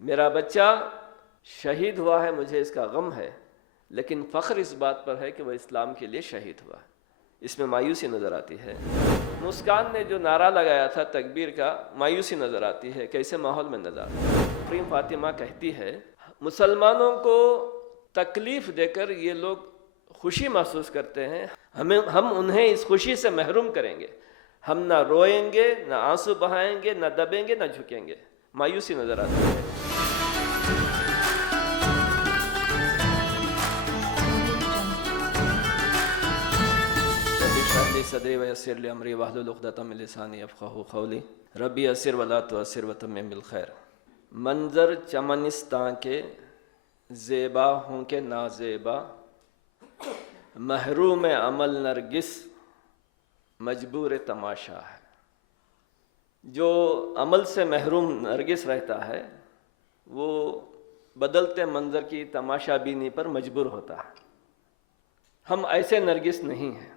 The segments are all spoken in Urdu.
میرا بچہ شہید ہوا ہے، مجھے اس کا غم ہے، لیکن فخر اس بات پر ہے کہ وہ اسلام کے لیے شہید ہوا۔ اس میں مایوسی نظر آتی ہے۔ مسکان نے جو نعرہ لگایا تھا تکبیر کا، مایوسی نظر آتی ہے، کیسے ماحول میں نظر آتی ہے۔ فریم فاطمہ کہتی ہے مسلمانوں کو تکلیف دے کر یہ لوگ خوشی محسوس کرتے ہیں، ہم انہیں اس خوشی سے محروم کریں گے۔ ہم نہ روئیں گے، نہ آنسو بہائیں گے، نہ دبیں گے، نہ جھکیں گے۔ مایوسی نظر آتی ہے۔ صدری ویسر لی امری واحلل عقدۃ من لسانی یفقہوا قولی ربی یسر ولا تعسر وتمم بالخیر۔ منظر چمنستاں کے زیبا ہوں کہ نازیبا، محروم عمل نرگس مجبور تماشا ہے۔ جو عمل سے محروم نرگس رہتا ہے وہ بدلتے منظر کی تماشا بینی پر مجبور ہوتا ہے۔ ہم ایسے نرگس نہیں ہیں۔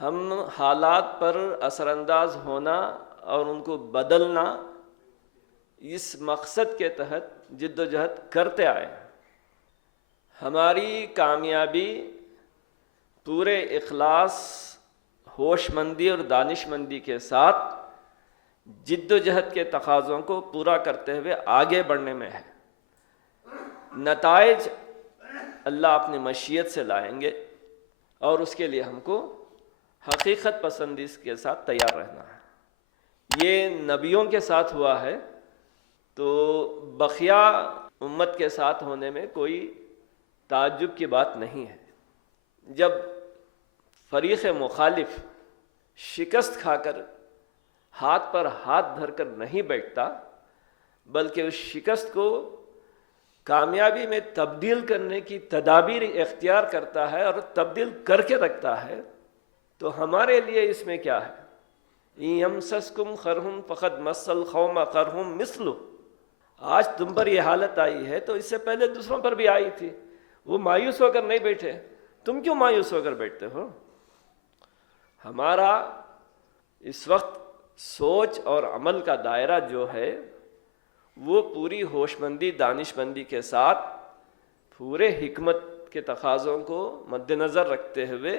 ہم حالات پر اثر انداز ہونا اور ان کو بدلنا اس مقصد کے تحت جد و جہد کرتے آئے ہیں۔ ہماری کامیابی پورے اخلاص، ہوش مندی اور دانش مندی کے ساتھ جد و جہد کے تقاضوں کو پورا کرتے ہوئے آگے بڑھنے میں ہے۔ نتائج اللہ اپنی مشیت سے لائیں گے اور اس کے لیے ہم کو حقیقت پسندی کے ساتھ تیار رہنا ہے۔ یہ نبیوں کے ساتھ ہوا ہے تو بقیہ امت کے ساتھ ہونے میں کوئی تعجب کی بات نہیں ہے۔ جب فریق مخالف شکست کھا کر ہاتھ پر ہاتھ دھر کر نہیں بیٹھتا بلکہ اس شکست کو کامیابی میں تبدیل کرنے کی تدابیر اختیار کرتا ہے اور تبدیل کر کے رکھتا ہے، تو ہمارے لیے اس میں کیا ہے؟ یمسسکم قرح فقد مس القوم قرح مثلہ۔ آج تم پر یہ حالت آئی ہے تو اس سے پہلے دوسروں پر بھی آئی تھی۔ وہ مایوس ہو کر نہیں بیٹھے، تم کیوں مایوس ہو کر بیٹھتے ہو؟ ہمارا اس وقت سوچ اور عمل کا دائرہ جو ہے وہ پوری ہوش مندی، دانش مندی کے ساتھ پورے حکمت کے تقاضوں کو مد نظر رکھتے ہوئے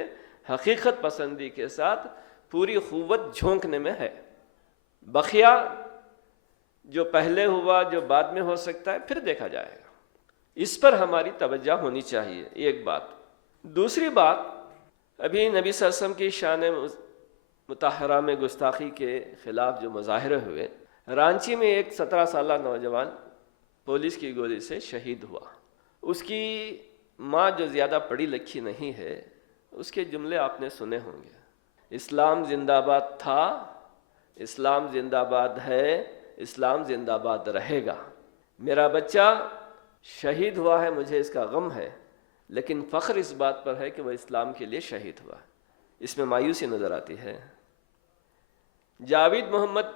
حقیقت پسندی کے ساتھ پوری قوت جھونکنے میں ہے۔ بقیہ جو پہلے ہوا، جو بعد میں ہو سکتا ہے، پھر دیکھا جائے گا۔ اس پر ہماری توجہ ہونی چاہیے، ایک بات۔ دوسری بات، ابھی نبی صلی اللہ علیہ وسلم کی شان مطہرہ میں گستاخی کے خلاف جو مظاہرے ہوئے، رانچی میں ایک 17 سالہ نوجوان پولیس کی گولی سے شہید ہوا۔ اس کی ماں جو زیادہ پڑھی لکھی نہیں ہے، اس کے جملے آپ نے سنے ہوں گے۔ اسلام زندہ باد تھا، اسلام زندہ باد ہے، اسلام زندہ باد رہے گا۔ میرا بچہ شہید ہوا ہے، مجھے اس کا غم ہے، لیکن فخر اس بات پر ہے کہ وہ اسلام کے لیے شہید ہوا۔ اس میں مایوسی نظر آتی ہے۔ جاوید محمد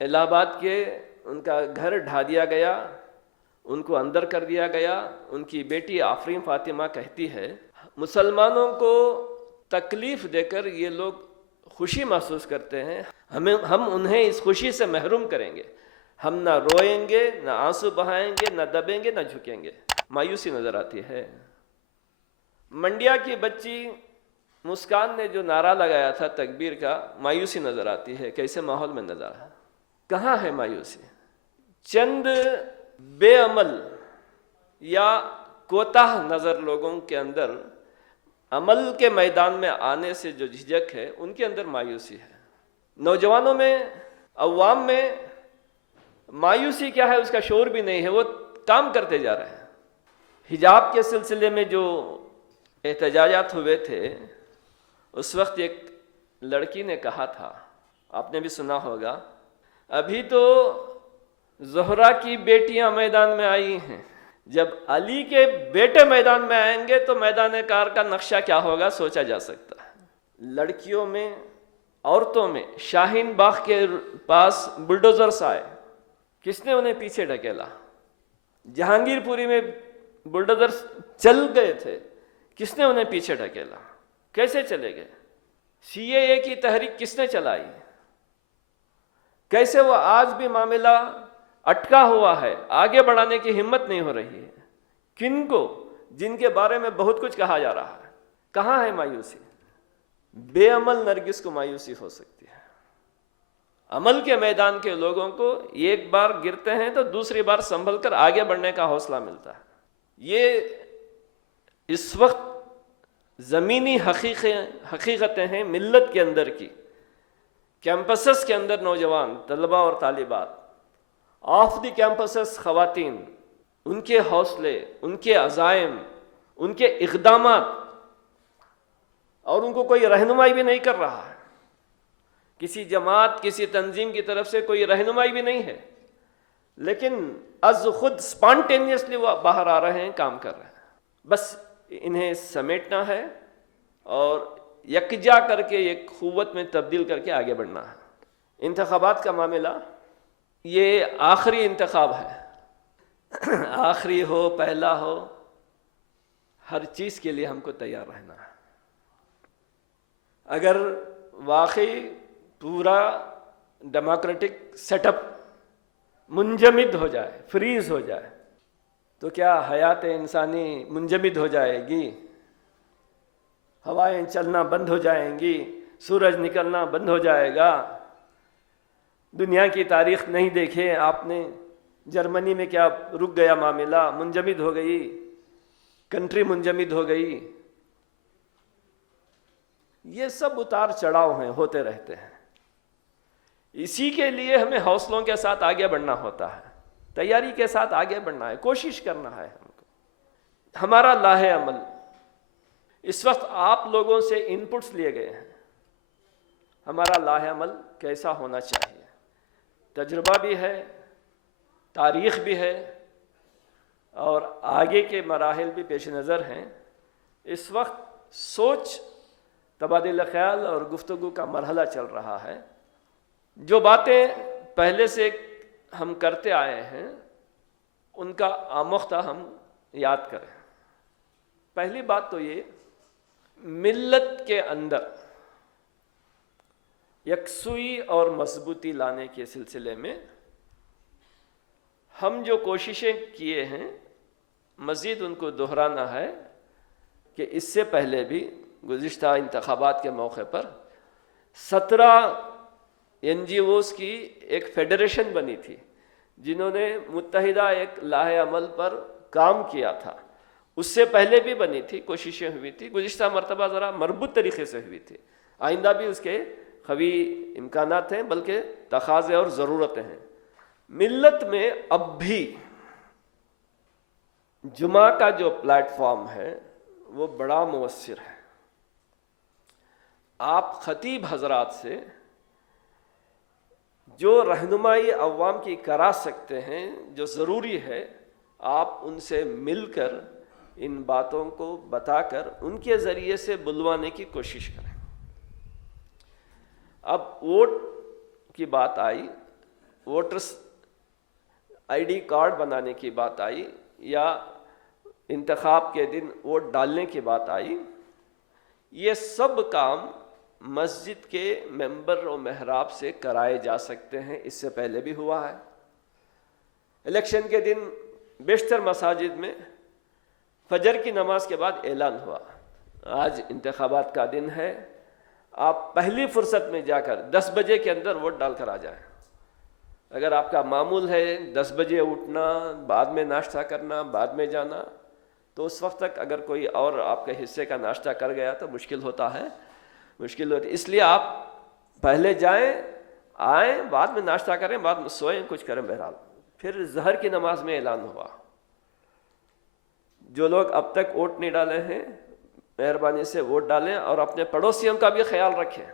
الہ آباد کے، ان کا گھر ڈھا دیا گیا، ان کو اندر کر دیا گیا۔ ان کی بیٹی آفرین فاطمہ کہتی ہے مسلمانوں کو تکلیف دے کر یہ لوگ خوشی محسوس کرتے ہیں، ہم انہیں اس خوشی سے محروم کریں گے۔ ہم نہ روئیں گے، نہ آنسو بہائیں گے، نہ دبیں گے، نہ جھکیں گے۔ مایوسی نظر آتی ہے۔ منڈیا کی بچی مسکان نے جو نعرہ لگایا تھا تکبیر کا، مایوسی نظر آتی ہے، کیسے ماحول میں نظر آیا۔ کہاں ہے مایوسی؟ چند بے عمل یا کوتاہ نظر لوگوں کے اندر عمل کے میدان میں آنے سے جو جھجک ہے، ان کے اندر مایوسی ہے۔ نوجوانوں میں، عوام میں مایوسی کیا ہے اس کا شعور بھی نہیں ہے، وہ کام کرتے جا رہے ہیں۔ حجاب کے سلسلے میں جو احتجاجات ہوئے تھے، اس وقت ایک لڑکی نے کہا تھا، آپ نے بھی سنا ہوگا، ابھی تو زہرا کی بیٹیاں میدان میں آئی ہیں، جب علی کے بیٹے میدان میں آئیں گے تو میدان کار کا نقشہ کیا ہوگا سوچا جا سکتا ہے۔ لڑکیوں میں، عورتوں میں شاہین باغ کے پاس بلڈوزرز آئے، کس نے انہیں پیچھے ڈھکیلا؟ جہانگیر پوری میں بلڈوزرز چل گئے تھے، کس نے انہیں پیچھے ڈھکیلا؟ کیسے چلے گئے؟ سی اے اے کی تحریک کس نے چلائی؟ کیسے وہ آج بھی معاملہ اٹکا ہوا ہے، آگے بڑھانے کی ہمت نہیں ہو رہی ہے۔ کن کو؟ جن کے بارے میں بہت کچھ کہا جا رہا ہے۔ کہاں ہے مایوسی؟ بے عمل نرگس کو مایوسی ہو سکتی ہے، عمل کے میدان کے لوگوں کو ایک بار گرتے ہیں تو دوسری بار سنبھل کر آگے بڑھنے کا حوصلہ ملتا ہے۔ یہ اس وقت زمینی حقیقتیں ہیں ملت کے اندر کی۔ کیمپسز کے اندر نوجوان طلباء اور طالبات، آف دی کیمپسز خواتین، ان کے حوصلے، ان کے عزائم، ان کے اقدامات، اور ان کو کوئی رہنمائی بھی نہیں کر رہا ہے، کسی جماعت کسی تنظیم کی طرف سے کوئی رہنمائی بھی نہیں ہے، لیکن از خود اسپانٹینیسلی وہ باہر آ رہے ہیں، کام کر رہے ہیں۔ بس انہیں سمیٹنا ہے اور یکجا کر کے ایک قوت میں تبدیل کر کے آگے بڑھنا ہے۔ انتخابات کا معاملہ یہ آخری انتخاب ہے، آخری ہو پہلا ہو، ہر چیز کے لیے ہم کو تیار رہنا ہے۔ اگر واقعی پورا ڈیموکریٹک سیٹ اپ منجمد ہو جائے، فریز ہو جائے، تو کیا حیات انسانی منجمد ہو جائے گی؟ ہوائیں چلنا بند ہو جائیں گی، سورج نکلنا بند ہو جائے گا؟ دنیا کی تاریخ نہیں دیکھے آپ نے، جرمنی میں کیا رک گیا معاملہ، منجمد ہو گئی، کنٹری منجمد ہو گئی۔ یہ سب اتار چڑھاؤ ہیں، ہوتے رہتے ہیں۔ اسی کے لیے ہمیں حوصلوں کے ساتھ آگے بڑھنا ہوتا ہے، تیاری کے ساتھ آگے بڑھنا ہے، کوشش کرنا ہے ہم کو۔ ہمارا لاہ عمل اس وقت آپ لوگوں سے انپٹس لیے گئے ہیں، ہمارا لاہ عمل کیسا ہونا چاہیے؟ تجربہ بھی ہے، تاریخ بھی ہے، اور آگے کے مراحل بھی پیش نظر ہیں۔ اس وقت سوچ، تبادلہ خیال اور گفتگو کا مرحلہ چل رہا ہے۔ جو باتیں پہلے سے ہم کرتے آئے ہیں ان کا آموختہ ہم یاد کریں۔ پہلی بات تو یہ، ملت کے اندر یکسوئی اور مضبوطی لانے کے سلسلے میں ہم جو کوششیں کیے ہیں، مزید ان کو دہرانا ہے کہ اس سے پہلے بھی گزشتہ انتخابات کے موقع پر 17 این جی اوز کی ایک فیڈریشن بنی تھی، جنہوں نے متحدہ ایک لاہ عمل پر کام کیا تھا۔ اس سے پہلے بھی بنی تھی، کوششیں ہوئی تھی، گزشتہ مرتبہ ذرا مربوط طریقے سے ہوئی تھی، آئندہ بھی اس کے قوی امکانات ہیں، بلکہ تقاضے اور ضرورتیں ہیں۔ ملت میں اب بھی جمعہ کا جو پلیٹ فارم ہے وہ بڑا مؤثر ہے۔ آپ خطیب حضرات سے جو رہنمائی عوام کی کرا سکتے ہیں، جو ضروری ہے، آپ ان سے مل کر ان باتوں کو بتا کر ان کے ذریعے سے بلوانے کی کوشش کریں۔ اب ووٹ کی بات آئی، ووٹرس آئی ڈی کارڈ بنانے کی بات آئی، یا انتخاب کے دن ووٹ ڈالنے کی بات آئی، یہ سب کام مسجد کے ممبر و محراب سے کرائے جا سکتے ہیں، اس سے پہلے بھی ہوا ہے۔ الیکشن کے دن بیشتر مساجد میں فجر کی نماز کے بعد اعلان ہوا، آج انتخابات کا دن ہے، آپ پہلی فرصت میں جا کر 10 بجے کے اندر ووٹ ڈال کر آ جائیں۔ اگر آپ کا معمول ہے 10 بجے اٹھنا، بعد میں ناشتہ کرنا، بعد میں جانا، تو اس وقت تک اگر کوئی اور آپ کے حصے کا ناشتہ کر گیا تو مشکل ہوتا ہے، اس لیے آپ پہلے جائیں، آئیں، بعد میں ناشتہ کریں، بعد میں سوئیں، کچھ کریں۔ بہرحال پھر ظہر کی نماز میں اعلان ہوا۔ جو لوگ اب تک ووٹ نہیں ڈالے ہیں، مہربانی سے ووٹ ڈالیں، اور اپنے پڑوسیوں کا بھی خیال رکھیں،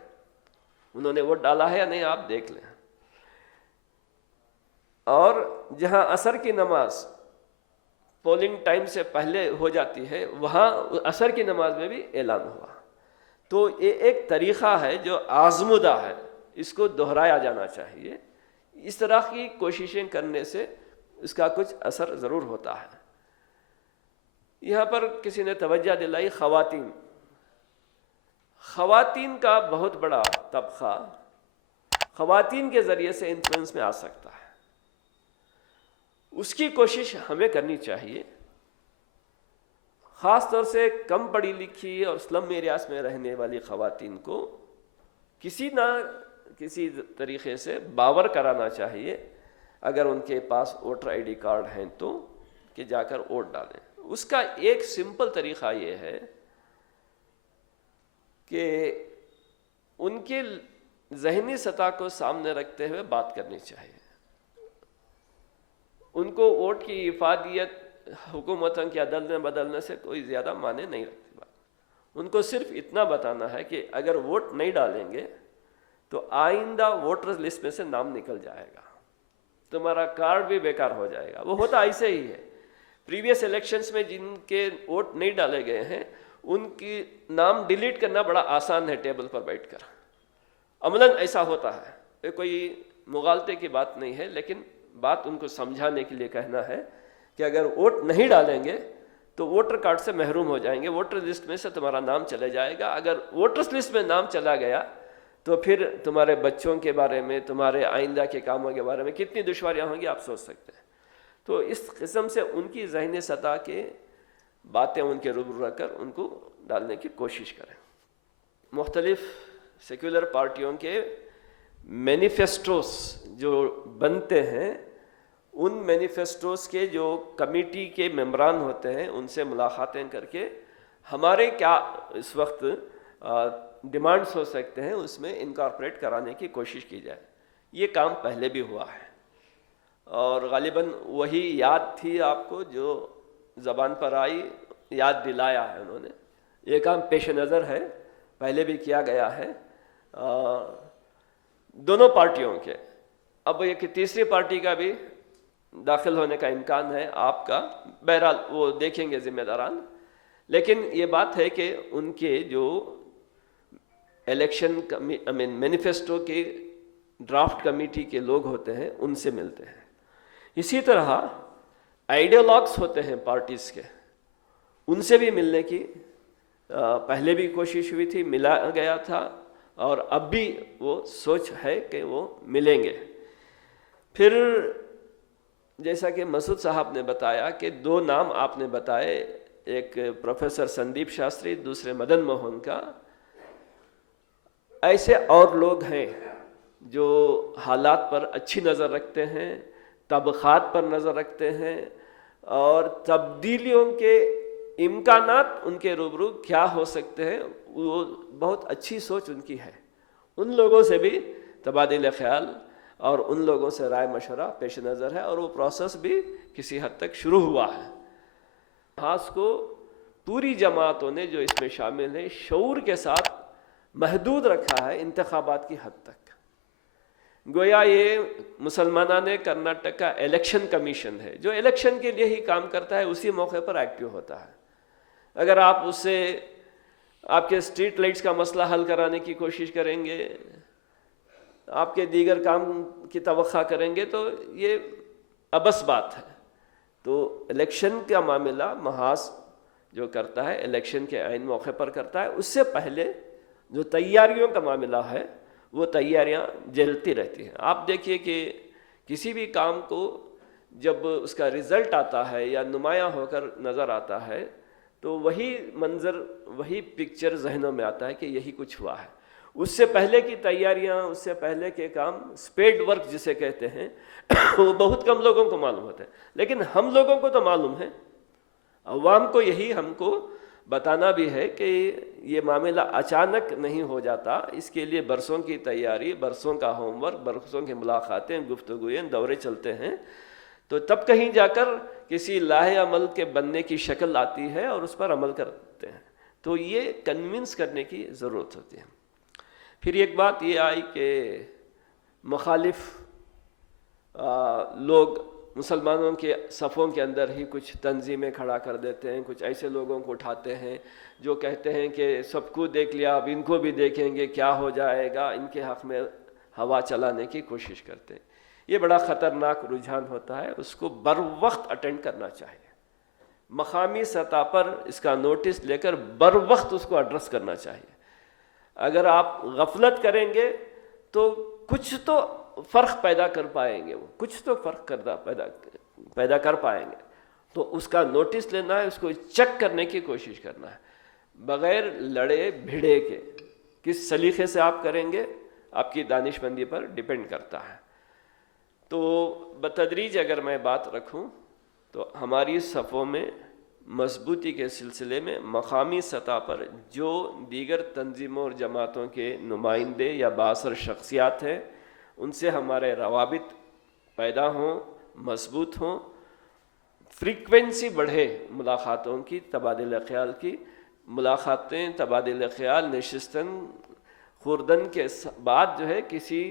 انہوں نے ووٹ ڈالا ہے یا نہیں، آپ دیکھ لیں۔ اور جہاں عصر کی نماز پولنگ ٹائم سے پہلے ہو جاتی ہے، وہاں عصر کی نماز میں بھی اعلان ہوا۔ تو یہ ایک طریقہ ہے جو آزمودہ ہے، اس کو دہرایا جانا چاہیے۔ اس طرح کی کوششیں کرنے سے اس کا کچھ اثر ضرور ہوتا ہے۔ یہاں پر کسی نے توجہ دلائی خواتین کا بہت بڑا طبقہ خواتین کے ذریعے سے انفلوئنس میں آ سکتا ہے۔ اس کی کوشش ہمیں کرنی چاہیے، خاص طور سے کم پڑھی لکھی اور سلم ایریاز میں رہنے والی خواتین کو کسی نہ کسی طریقے سے باور کرانا چاہیے، اگر ان کے پاس ووٹر آئی ڈی کارڈ ہیں تو، کہ جا کر ووٹ ڈالیں۔ اس کا ایک سمپل طریقہ یہ ہے کہ ان کے ذہنی سطح کو سامنے رکھتے ہوئے بات کرنی چاہیے۔ ان کو ووٹ کی افادیت حکومتوں کے عدل بدلنے سے کوئی زیادہ معنی نہیں رکھتی بات۔ ان کو صرف اتنا بتانا ہے کہ اگر ووٹ نہیں ڈالیں گے تو آئندہ ووٹر لسٹ میں سے نام نکل جائے گا، تمہارا کارڈ بھی بیکار ہو جائے گا۔ وہ ہوتا ایسے ہی ہے، پریویس الیکشنز میں جن کے ووٹ نہیں ڈالے گئے ہیں ان کی نام ڈیلیٹ کرنا بڑا آسان ہے ٹیبل پر بیٹھ کر، عملاً ایسا ہوتا ہے۔ یہ کوئی مغالطے کی بات نہیں ہے، لیکن بات ان کو سمجھانے کے لیے کہنا ہے کہ اگر ووٹ نہیں ڈالیں گے تو ووٹر کارڈ سے محروم ہو جائیں گے، ووٹر لسٹ میں سے تمہارا نام چلا جائے گا۔ اگر ووٹرس لسٹ میں نام چلا گیا تو پھر تمہارے بچوں کے بارے میں، تمہارے آئندہ کے کاموں کے بارے میں کتنی دشواریاں ہوں گی آپ سوچ سکتے ہیں۔ تو اس قسم سے ان کی ذہنی سطح کے باتیں ان کے روبرو رکھ کر ان کو ڈالنے کی کوشش کریں۔ مختلف سیکولر پارٹیوں کے مینیفیسٹوز جو بنتے ہیں، ان مینیفیسٹوز کے جو کمیٹی کے ممبران ہوتے ہیں ان سے ملاقاتیں کر کے ہمارے کیا اس وقت ڈیمانڈز ہو سکتے ہیں اس میں انکارپوریٹ کرانے کی کوشش کی جائے۔ یہ کام پہلے بھی ہوا ہے اور غالباً وہی یاد تھی آپ کو جو زبان پر آئی، یاد دلایا ہے انہوں نے۔ یہ کام پیش نظر ہے، پہلے بھی کیا گیا ہے دونوں پارٹیوں کے۔ اب ایک تیسری پارٹی کا بھی داخل ہونے کا امکان ہے آپ کا، بہرحال وہ دیکھیں گے ذمہ داران۔ لیکن یہ بات ہے کہ ان کے جو الیکشن مینیفیسٹو کے ڈرافٹ کمیٹی کے لوگ ہوتے ہیں ان سے ملتے ہیں۔ اسی طرح آئیڈیالوگس ہوتے ہیں پارٹیز کے، ان سے بھی ملنے کی پہلے بھی کوشش ہوئی تھی، ملا گیا تھا اور اب بھی وہ سوچ ہے کہ وہ ملیں گے۔ پھر جیسا کہ مسعود صاحب نے بتایا کہ دو نام آپ نے بتائے، ایک پروفیسر سندیپ شاستری، دوسرے مدن موہن کا۔ ایسے اور لوگ ہیں جو حالات پر اچھی نظر رکھتے ہیں، طبقات پر نظر رکھتے ہیں اور تبدیلیوں کے امکانات ان کے روبرو کیا ہو سکتے ہیں، وہ بہت اچھی سوچ ان کی ہے۔ ان لوگوں سے بھی تبادلہ خیال اور ان لوگوں سے رائے مشورہ پیش نظر ہے اور وہ پروسیس بھی کسی حد تک شروع ہوا ہے۔ خاص کو پوری جماعتوں نے جو اس میں شامل ہیں شعور کے ساتھ محدود رکھا ہے انتخابات کی حد تک۔ گویا یہ مسلمانان کرناٹک کا الیکشن کمیشن ہے جو الیکشن کے لیے ہی کام کرتا ہے، اسی موقع پر ایکٹیو ہوتا ہے۔ اگر آپ اس سے آپ کے اسٹریٹ لائٹس کا مسئلہ حل کرانے کی کوشش کریں گے، آپ کے دیگر کام کی توقع کریں گے تو یہ عبث بات ہے۔ تو الیکشن کا معاملہ محاذ جو کرتا ہے الیکشن کے عین موقع پر کرتا ہے، اس سے پہلے جو تیاریوں کا معاملہ ہے وہ تیاریاں جلتی رہتی ہیں۔ آپ دیکھیے کہ کسی بھی کام کو جب اس کا رزلٹ آتا ہے یا نمایاں ہو کر نظر آتا ہے تو وہی منظر، وہی پکچر ذہنوں میں آتا ہے کہ یہی کچھ ہوا ہے۔ اس سے پہلے کی تیاریاں، اس سے پہلے کے کام، اسپیڈ ورک جسے کہتے ہیں، وہ بہت کم لوگوں کو معلوم ہوتے ہیں، لیکن ہم لوگوں کو تو معلوم ہے۔ عوام کو یہی ہم کو بتانا بھی ہے کہ یہ معاملہ اچانک نہیں ہو جاتا، اس کے لیے برسوں کی تیاری، برسوں کا ہوم ورک، برسوں کی ملاقاتیں، گفتگویں، دورے چلتے ہیں، تو تب کہیں جا کر کسی لاہ عمل کے بننے کی شکل آتی ہے اور اس پر عمل کرتے ہیں۔ تو یہ کنونس کرنے کی ضرورت ہوتی ہے۔ پھر ایک بات یہ آئی کہ مخالف لوگ مسلمانوں کے صفوں کے اندر ہی کچھ تنظیمیں کھڑا کر دیتے ہیں، کچھ ایسے لوگوں کو اٹھاتے ہیں جو کہتے ہیں کہ سب کو دیکھ لیا، اب ان کو بھی دیکھیں گے کیا ہو جائے گا، ان کے حق میں ہوا چلانے کی کوشش کرتے ہیں۔ یہ بڑا خطرناک رجحان ہوتا ہے، اس کو بر وقت اٹینڈ کرنا چاہیے۔ مقامی سطح پر اس کا نوٹس لے کر بر وقت اس کو ایڈریس کرنا چاہیے۔ اگر آپ غفلت کریں گے تو کچھ تو فرق پیدا کر پائیں گے، وہ کچھ تو فرق پیدا پیدا کر پائیں گے، تو اس کا نوٹس لینا ہے، اس کو چیک کرنے کی کوشش کرنا ہے بغیر لڑے بھیڑے کے۔ کس سلیقے سے آپ کریں گے آپ کی دانش مندی پر ڈیپینڈ کرتا ہے۔ تو بتدریج اگر میں بات رکھوں تو ہماری صفوں میں مضبوطی کے سلسلے میں مقامی سطح پر جو دیگر تنظیموں اور جماعتوں کے نمائندے یا بااثر شخصیات ہیں ان سے ہمارے روابط پیدا ہوں، مضبوط ہوں، فریکوینسی بڑھے ملاقاتوں کی، تبادلہ خیال کی، ملاقاتیں، تبادلہ خیال، نشستن خوردن کے بعد جو ہے کسی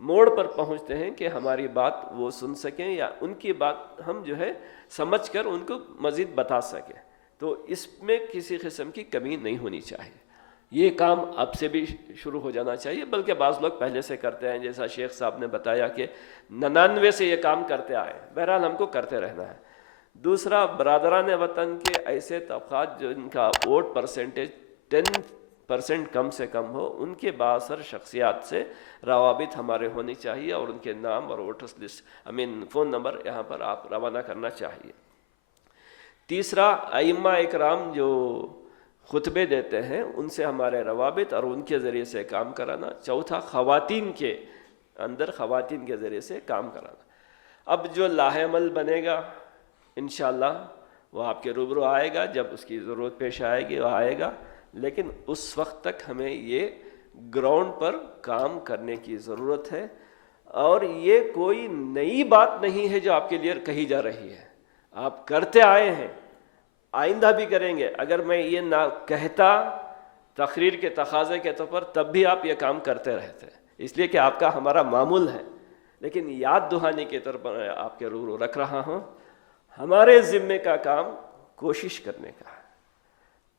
موڑ پر پہنچتے ہیں کہ ہماری بات وہ سن سکیں یا ان کی بات ہم جو ہے سمجھ کر ان کو مزید بتا سکیں، تو اس میں کسی قسم کی کمی نہیں ہونی چاہیے۔ یہ کام اب سے بھی شروع ہو جانا چاہیے، بلکہ بعض لوگ پہلے سے کرتے ہیں، جیسا شیخ صاحب نے بتایا کہ 99 سے یہ کام کرتے آئے، بہرحال ہم کو کرتے رہنا ہے۔ دوسرا، برادران وطن کے ایسے طبقات جو ان کا ووٹ پرسنٹیج 10% کم سے کم ہو، ان کے بااثر شخصیات سے روابط ہمارے ہونی چاہیے اور ان کے نام اور ووٹرس لسٹ فون نمبر یہاں پر آپ روانہ کرنا چاہیے۔ تیسرا، ائمہ اکرام جو خطبے دیتے ہیں ان سے ہمارے روابط اور ان کے ذریعے سے کام کرانا۔ چوتھا، خواتین کے اندر خواتین کے ذریعے سے کام کرانا۔ اب جو لاہ عمل بنے گا انشاءاللہ وہ آپ کے روبرو آئے گا، جب اس کی ضرورت پیش آئے گی وہ آئے گا، لیکن اس وقت تک ہمیں یہ گراؤنڈ پر کام کرنے کی ضرورت ہے۔ اور یہ کوئی نئی بات نہیں ہے جو آپ کے لیے کہی جا رہی ہے، آپ کرتے آئے ہیں، آئندہ بھی کریں گے۔ اگر میں یہ نہ کہتا تقریر کے تقاضے کے طور پر تب بھی آپ یہ کام کرتے رہتے، اس لیے کہ آپ کا ہمارا معمول ہے، لیکن یاد دہانی کے طور پر آپ کے روبرو رکھ رہا ہوں، ہمارے ذمے کا کام کوشش کرنے کا ہے۔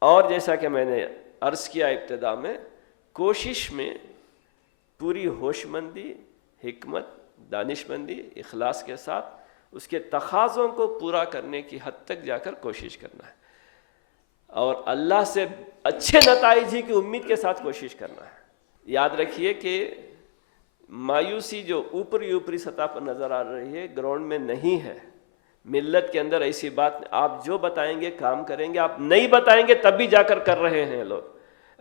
اور جیسا کہ میں نے عرض کیا ابتدا میں، کوشش میں پوری ہوش مندی، حکمت، دانش مندی، اخلاص کے ساتھ اس کے تقاضوں کو پورا کرنے کی حد تک جا کر کوشش کرنا ہے، اور اللہ سے اچھے نتائج ہی کی امید کے ساتھ کوشش کرنا ہے۔ یاد رکھیے کہ مایوسی جو اوپری سطح پر نظر آ رہی ہے گراؤنڈ میں نہیں ہے۔ ملت کے اندر ایسی بات، آپ جو بتائیں گے کام کریں گے، آپ نہیں بتائیں گے تب بھی جا کر کر رہے ہیں لوگ،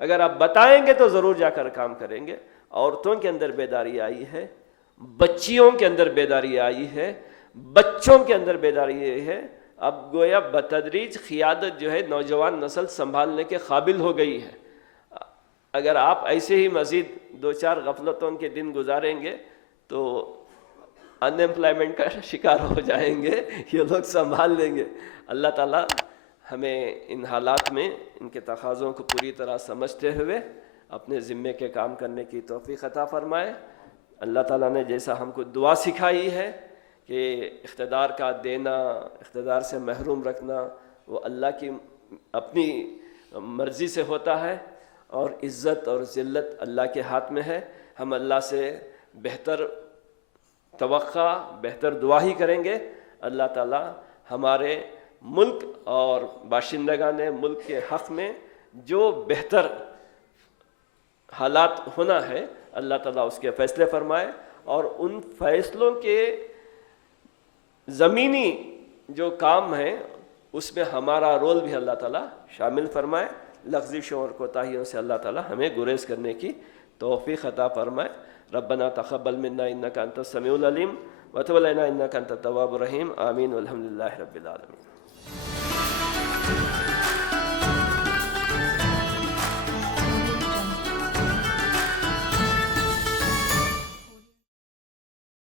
اگر آپ بتائیں گے تو ضرور جا کر کام کریں گے۔ عورتوں کے اندر بیداری آئی ہے، بچیوں کے اندر بیداری آئی ہے، بچوں کے اندر بیداری آئی ہے۔ اب گویا بتدریج قیادت جو ہے نوجوان نسل سنبھالنے کے قابل ہو گئی ہے۔ اگر آپ ایسے ہی مزید 2-4 غفلتوں کے دن گزاریں گے تو ان ایمپلائمنٹ کا شکار ہو جائیں گے، یہ لوگ سنبھال لیں گے۔ اللہ تعالیٰ ہمیں ان حالات میں ان کے تقاضوں کو پوری طرح سمجھتے ہوئے اپنے ذمے کے کام کرنے کی توفیق عطا فرمائے۔ اللہ تعالیٰ نے جیسا ہم کو دعا سکھائی ہے کہ اقتدار کا دینا، اقتدار سے محروم رکھنا وہ اللہ کی اپنی مرضی سے ہوتا ہے، اور عزت اور ذلت اللہ کے ہاتھ میں ہے۔ ہم اللہ سے بہتر توقع، بہتر دعا ہی کریں گے۔ اللہ تعالیٰ ہمارے ملک اور باشندگان ملک کے حق میں جو بہتر حالات ہونا ہے اللہ تعالیٰ اس کے فیصلے فرمائے، اور ان فیصلوں کے زمینی جو کام ہیں اس میں ہمارا رول بھی اللہ تعالیٰ شامل فرمائے۔ لغزشوں اور کوتاہیوں سے اللہ تعالیٰ ہمیں گریز کرنے کی توفیق عطا فرمائے۔ ربنا تقبل منا انک انت السمیع العلیم وتب علینا انک انت التواب الرحیم، آمین والحمد للہ رب العالمین۔